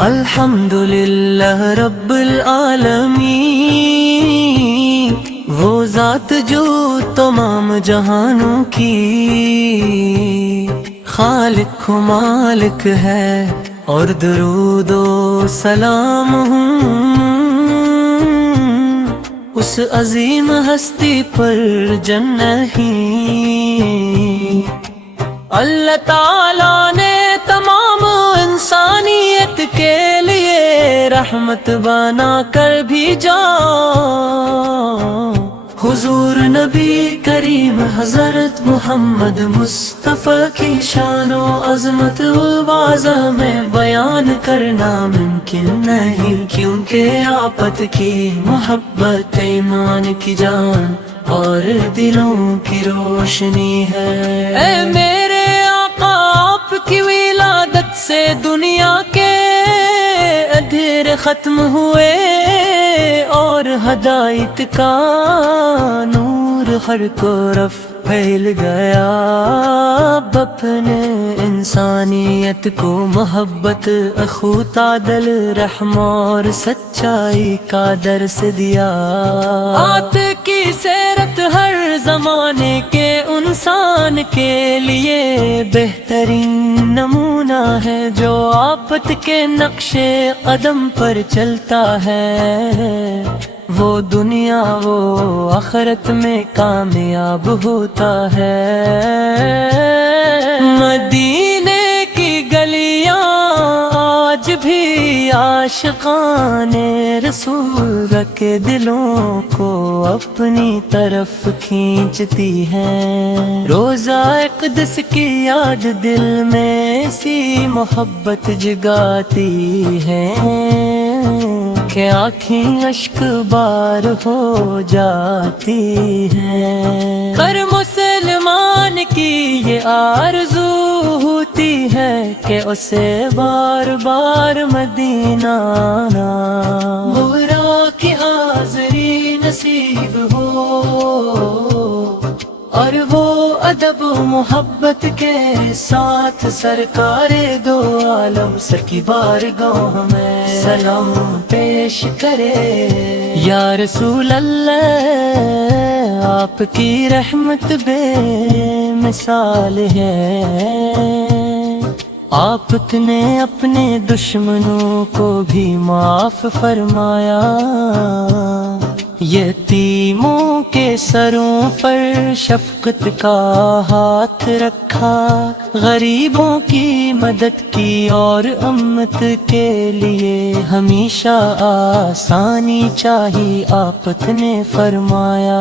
الحمدللہ رب العالمین، وہ ذات جو تمام جہانوں کی خالق و مالک ہے، اور درود و سلام اس عظیم ہستی پر جن نہیں۔ اللہ تعالیٰ نے تمام انسانیت کے لیے رحمت بنا کر بھیجا، حضور نبی کریم حضرت محمد مصطفیٰ کی شان و عظمت واضح میں بیان کرنا ممکن نہیں، کیونکہ آپت کی محبت ایمان کی جان اور دلوں کی روشنی ہے۔ اے میرے آقا، آپ کی ولادت سے دنیا کے اندھیرے ختم ہوئے اور ہدایت کا نور ہر طرف پھیل گیا۔ اپنے انسانیت کو محبت، اخوت، عدل، رحم اور سچائی کا درس دیا۔ آت کی سیرت ہر زمانے کے انسان کے لیے بہترین نمونہ ہے، جو آپت کے نقش قدم پر چلتا ہے، وہ دنیا و آخرت میں کامیاب ہوتا ہے۔ مدینے کی گلیاں آج بھی عاشقان رسول کے دلوں کو اپنی طرف کھینچتی ہیں۔ روضہ اقدس کی یاد دل میں ایسی محبت جگاتی ہے کہ آنکھیں اشک بار ہو جاتی ہیں۔ ہر مسلمان کی یہ آرزو ہوتی ہے کہ اسے بار بار مدینہ آنا، غرا کی حاضری نصیب ہو، اور وہ ادب و محبت کے ساتھ سرکار دو عالم سر کی بارگاہ میں سلام پیش کرے۔ یا رسول اللہ، آپ کی رحمت بے مثال ہے، آپ نے اپنے دشمنوں کو بھی معاف فرمایا، یتیموں کے سروں پر شفقت کا ہاتھ رکھا، غریبوں کی مدد کی اور امت کے لیے ہمیشہ آسانی چاہی۔ آپت نے فرمایا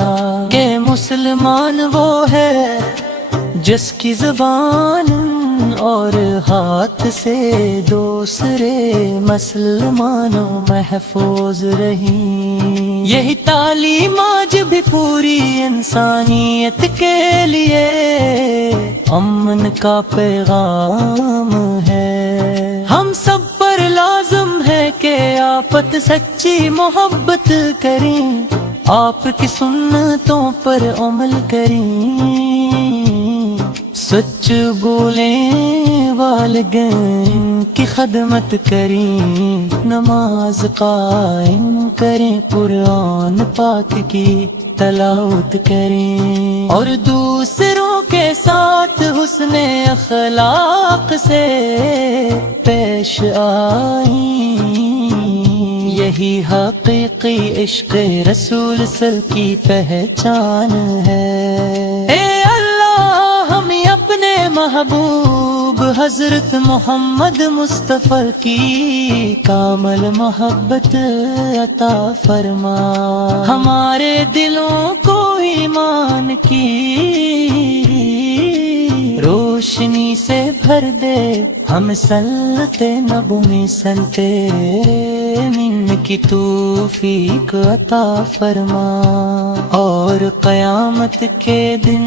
کہ مسلمان وہ ہے جس کی زبان اور ہاتھ سے دوسرے مسلمانوں محفوظ رہیں۔ یہی تعلیم آج بھی پوری انسانیت کے لیے امن کا پیغام ہے۔ ہم سب پر لازم ہے کہ آپت سچی محبت کریں، آپ کی سنتوں پر عمل کریں، سچ بولیں، والدین کی خدمت کریں، نماز قائم کریں، قرآن پاک کی تلاوت کریں، اور دوسروں کے ساتھ حسن اخلاق سے پیش آئیں۔ یہی حقیقی عشق رسول سر کی پہچان ہے۔ اے محبوب حضرت محمد مصطفیٰ کی کامل محبت عطا فرما، ہمارے دلوں کو ایمان کی روشنی سے بھر دے، ہم سلتے نبو میں سلتے من کی توفیق عطا فرما، اور قیامت کے دن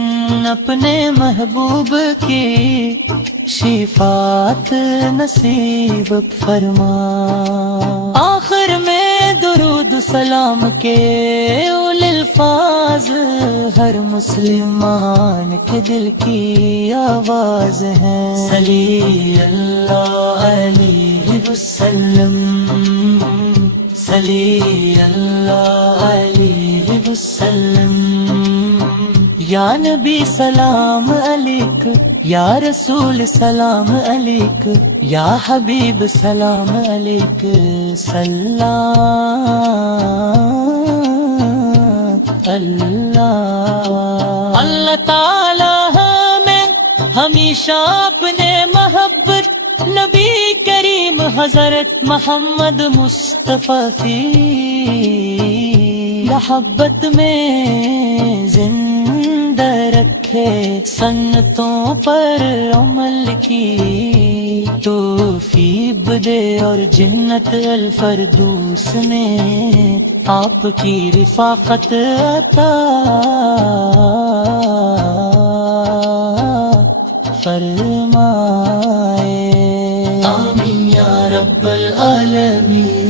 اپنے محبوب کی شفاعت نصیب فرما۔ آخر میں درود سلام کے الفاظ ہر مسلمان کے دل کی آواز ہے۔ صلی اللہ علیہ وسلم، صلی اللہ علیہ وسلم۔ یا نبی سلام علیک، یا رسول سلام علیک، یا حبیب سلام علیک، صلی اللہ تعالی ہمیں ہمیشہ اپنے محبت نبی کریم حضرت محمد مصطفیٰ کی محبت میں زندہ رکھے، سنتوں پر عمل کی توفیق دے، اور جنت الفردوس میں آپ کی رفاقت عطا فرمائے، آمین یا رب العالمین۔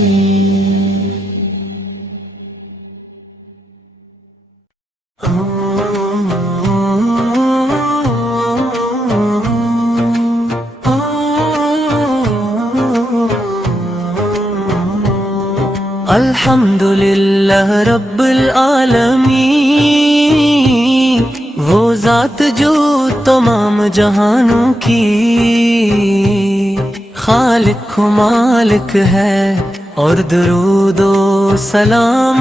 الحمدللہ رب العالمین، وہ ذات جو تمام جہانوں کی خالق و مالک ہے، اور درود و سلام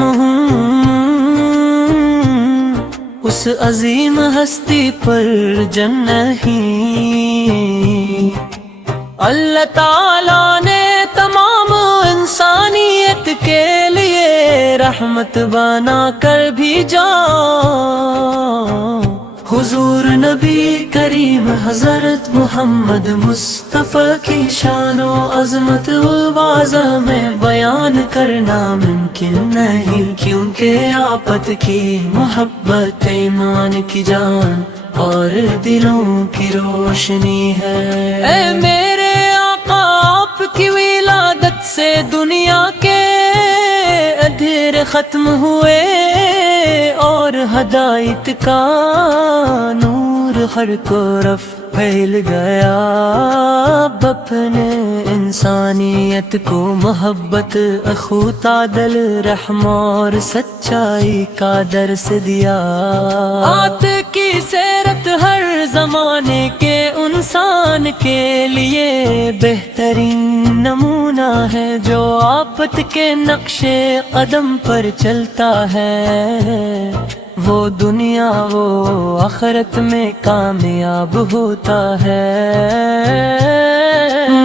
اس عظیم ہستی پر جنہیں اللہ تعالیٰ نے تمام انسانیت کے لیے رحمت بنا کر بھیجا۔ حضور نبی کریم حضرت محمد مصطفیٰ کی شان و عظمت واضح میں بیان کرنا ممکن نہیں، کیونکہ آپت کی محبت ایمان کی جان اور دلوں کی روشنی ہے۔ اے میرے آقا، آپ کی ولادت سے دنیا کے اندھیرے ختم ہوئے، اور ہدایت کا نور ہر طرف پھیل گیا۔ اب اپنے انسانیت کو محبت، اخوت، عدل، رحم اور سچائی کا درس دیا۔ آت کی سیرت ہر زمانے کے انسان کے لیے بہترین نمونہ ہے، جو آپت کے نقش قدم پر چلتا ہے، وہ دنیا وہ آخرت میں کامیاب ہوتا ہے۔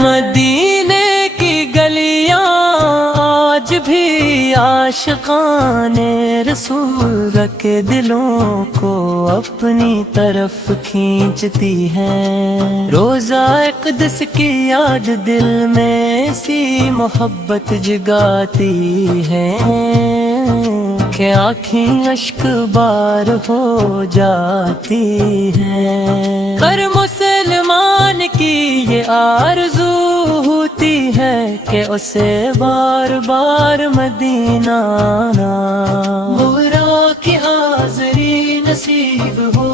مدینے کی گلیاں آج بھی عاشقان رسول کے دلوں کو اپنی طرف کھینچتی ہیں۔ روزہ اقدس کی یاد دل میں ایسی محبت جگاتی ہے کہ آنکھیں اشک بار ہو جاتی ہیں۔ ہر مسلمان کی یہ آرزو ہوتی ہے کہ اسے بار بار مدینہ آنا، برا کی حاضری نصیب ہو،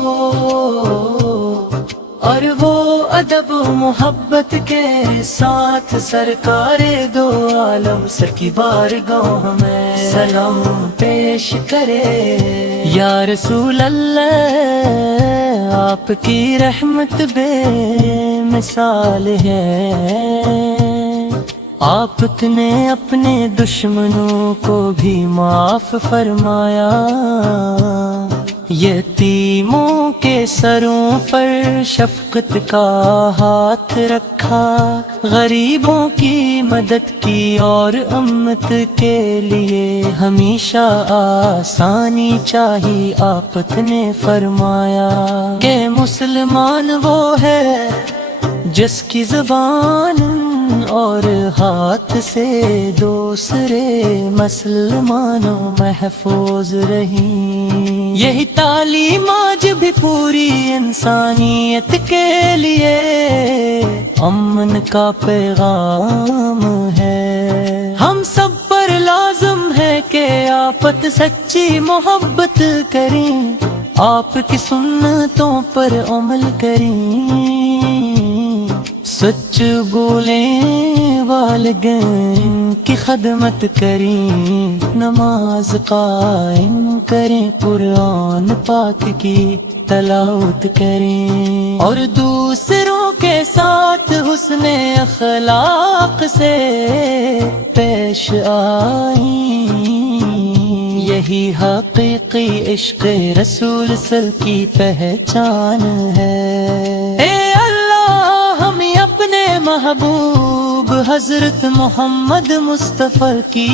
اور وہ ادب و محبت کے ساتھ سرکار دو عالم سر کی بارگاہ میں سلام پیش کرے۔ یا رسول اللہ، آپ کی رحمت بے مثال ہے، آپ نے اپنے دشمنوں کو بھی معاف فرمایا، یتیموں کے سروں پر شفقت کا ہاتھ رکھا، غریبوں کی مدد کی اور امت کے لیے ہمیشہ آسانی چاہی۔ آپت نے فرمایا کہ مسلمان وہ ہے جس کی زبان اور ہاتھ سے دوسرے مسلمانوں محفوظ رہیں۔ یہی تعلیم آج بھی پوری انسانیت کے لیے امن کا پیغام ہے۔ ہم سب پر لازم ہے کہ آپت سچی محبت کریں، آپ کی سنتوں پر عمل کریں، سچ بولیں، والدین کی خدمت کریں، نماز قائم کریں، قرآن پاک کی تلاوت کریں، اور دوسروں کے ساتھ حسن اخلاق سے پیش آئیں، یہی حقیقی عشق رسول صلی کی پہچان ہے۔ اے اللہ ہمیں اپنے محبوب حضرت محمد مصطفیٰ کی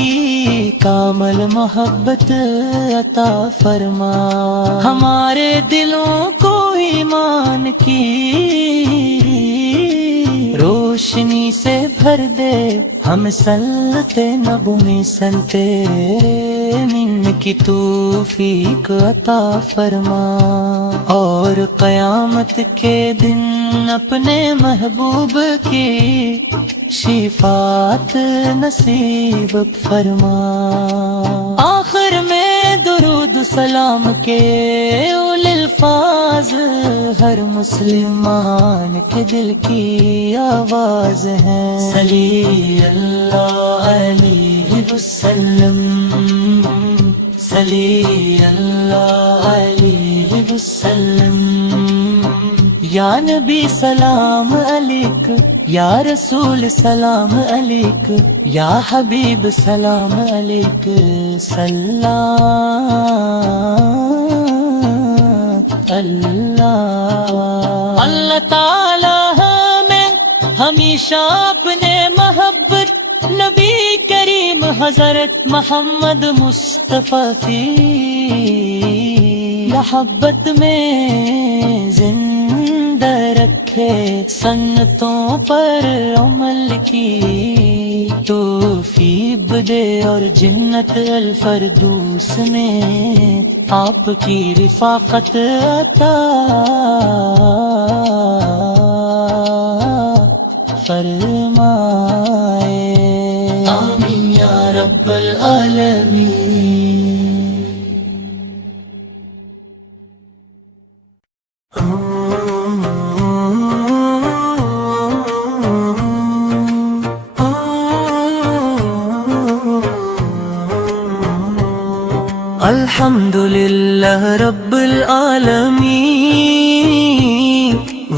کامل محبت عطا فرما، ہمارے دلوں کو ایمان کی روشنی سے بھر دے، ہم سلتے نبو میں سلتے من کی توفیق عطا فرما، اور قیامت کے دن اپنے محبوب کی شفاعت نصیب فرما۔ آخر میں درود سلام کے اولی الفاظ ہر مسلمان کے دل کی آواز ہے، صلی اللہ علیہ وسلم، صلی اللہ علیہ وسلم، یا نبی سلام علیک، یا رسول سلام علیک، یا حبیب سلام علیک، صلی اللہ تعالی ہمیں ہمیشہ اپنے محبت نبی کریم حضرت محمد مصطفیٰ کی محبت میں زندہ رکھے، سنتوں پر عمل کی توفیق دے، اور جنت الفردوس میں آپ کی رفاقت عطا فرمائے، آمین یا رب العالمین۔ الحمدللہ رب العالمین،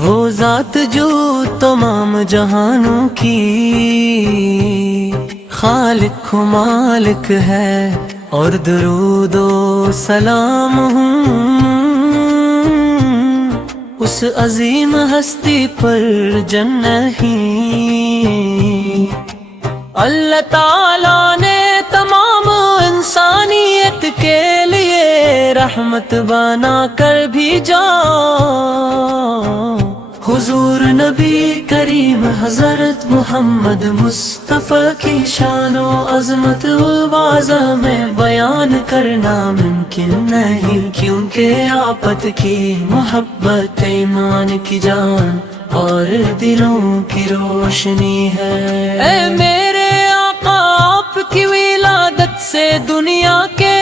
وہ ذات جو تمام جہانوں کی خالق و مالک ہے، اور درود و سلام ہوں اس عظیم ہستی پر جنہی۔ اللہ تعالیٰ نے تمام انسانیت کے لیے رحمت بنا کر بھیجا، حضور نبی کریم حضرت محمد مصطفیٰ کی شان و عظمت واضح میں بیان کرنا ممکن نہیں، کیونکہ آپت کی محبت ایمان کی جان اور دلوں کی روشنی ہے۔ اے میرے آقا، آپ کی ولادت سے دنیا کے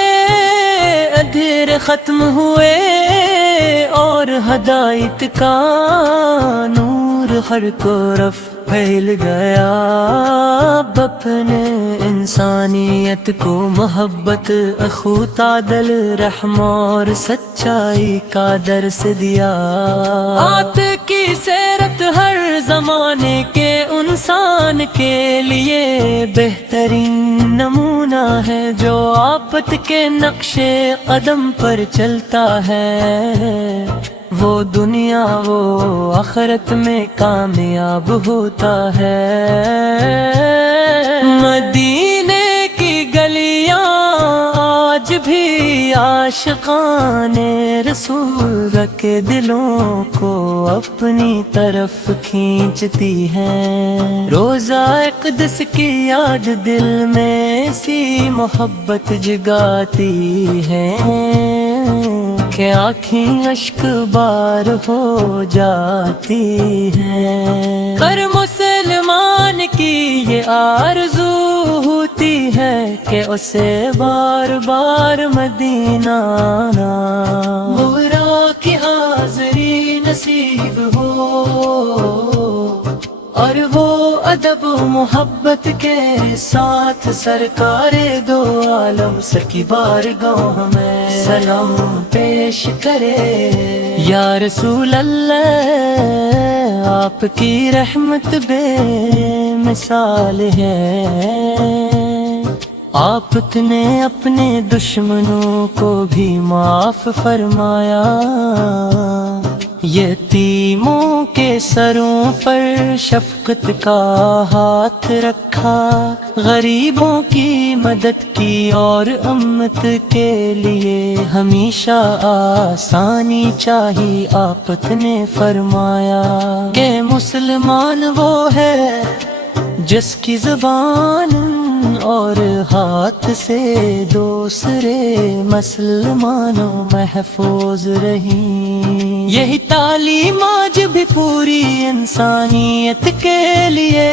اندھیرے ختم ہوئے، اور ہدایت کا نور ہر طرف پھیل گیا، اب اپنے انسانیت کو محبت، اخوت، عدل، رحم اور سچائی کا درس دیا۔ آت کی سیرت ہر زمانے کے انسان کے لیے بہترین نمونہ ہے، جو آپت کے نقش قدم پر چلتا ہے، وہ دنیا و آخرت میں کامیاب ہوتا ہے۔ مدینے کی گلیاں آج بھی عاشقان رسول کے دلوں کو اپنی طرف کھینچتی ہیں، روزہ اقدس کی یاد دل میں سی محبت جگاتی ہے کہ آنکھیں اشک بار ہو جاتی ہیں۔ ہر مسلمان مسلمان کی یہ آرزو ہوتی ہے کہ اسے بار بار مدینہ آنا، غبرا کی حاضری نصیب ہو اور وہ ادب و محبت کے ساتھ سرکار دو عالم سر کی بارگاہ میں سلام پیش کرے۔ یا رسول اللہ آپ کی رحمت بے مثال ہے، آپ نے اپنے دشمنوں کو بھی معاف فرمایا، یتیموں کے سروں پر شفقت کا ہاتھ رکھا، غریبوں کی مدد کی اور امت کے لیے ہمیشہ آسانی چاہی۔ آپ نے فرمایا کہ مسلمان وہ ہے جس کی زبان اور ہاتھ سے دوسرے مسلمانوں محفوظ رہیں، یہی تعلیم آج بھی پوری انسانیت کے لیے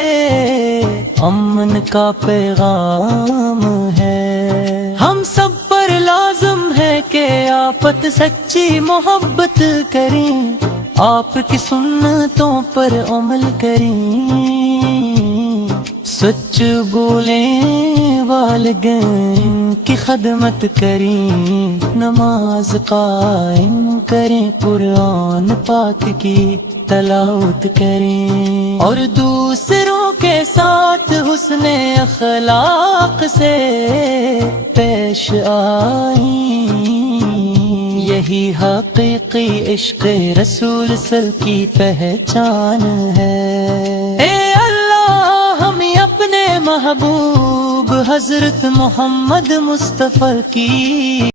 امن کا پیغام ہے۔ ہم سب پر لازم ہے کہ آپت سچی محبت کریں، آپ کی سنتوں پر عمل کریں، سچ بولیں، والدین کی خدمت کریں، نماز قائم کریں، قرآن پاک کی تلاوت کریں اور دوسروں کے ساتھ حسن اخلاق سے پیش آئیں، یہی حقیقی عشق رسول صلی کی پہچان ہے۔ اے اللہ ہمیں اپنے محبوب حضرت محمد مصطفیٰ کی